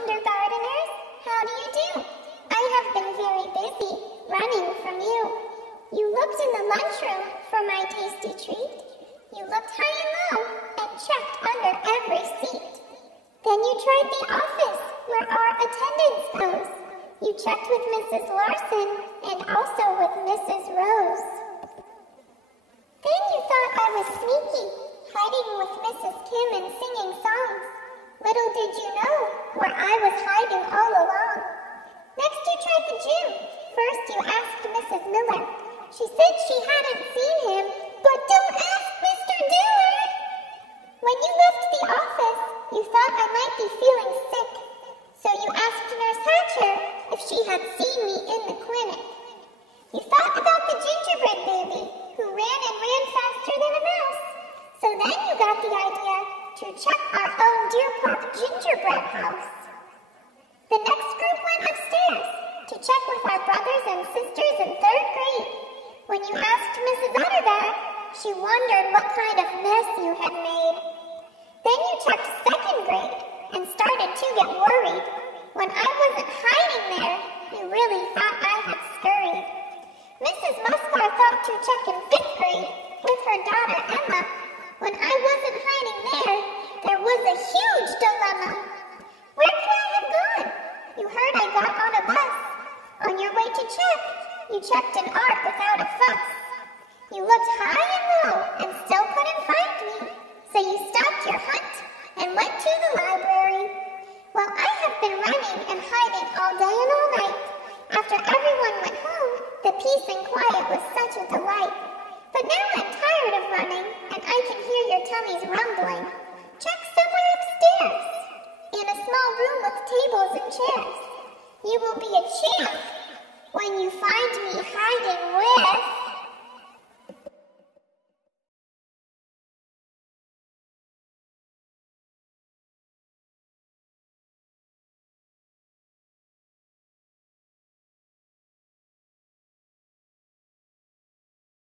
kindergarteners. How do you do? I have been very busy running from you. You looked in the lunchroom for my tasty treat. You looked high and low and checked under every seat. Then you tried the office where our attendance goes. You checked with Mrs. Larson and also with Mrs. Rose. Then you thought I was sneaky, hiding with Mrs. Kim and singing songs. Little did you know where I was hiding all along. Next you tried the gym. First you asked Mrs. Miller. She said she hadn't seen him, but don't ask Mr. Dillard. When you left the office, you thought I might be feeling sick. So you asked Nurse Hatcher if she had seen me in the clinic. You thought about the gingerbread baby who ran and ran faster than a mouse. So then you got the idea to check our own Deer Park gingerbread house. The next group went upstairs to check with our brothers and sisters in 3rd grade. When you asked Mrs. Utterbag, she wondered what kind of mess you had made. Then you checked 2nd grade and started to get worried. When I wasn't hiding there, you really thought I had scurried. Mrs. Muscar thought to check in 5th grade with her daughter Emma. When I wasn't hiding there was a huge dilemma. Where could I have gone? You heard I got on a bus. On your way to check, you checked in art without a fuss. You looked high and low and still couldn't find me. So you stopped your hunt and went to the library. Well, I have been running and hiding all day and all night. After everyone went home, the peace and quiet was such a delight. But now I'm tired of running, and I can hear your tummies rumbling. Check somewhere upstairs, in a small room with tables and chairs. You will be a champ when you find me hiding with...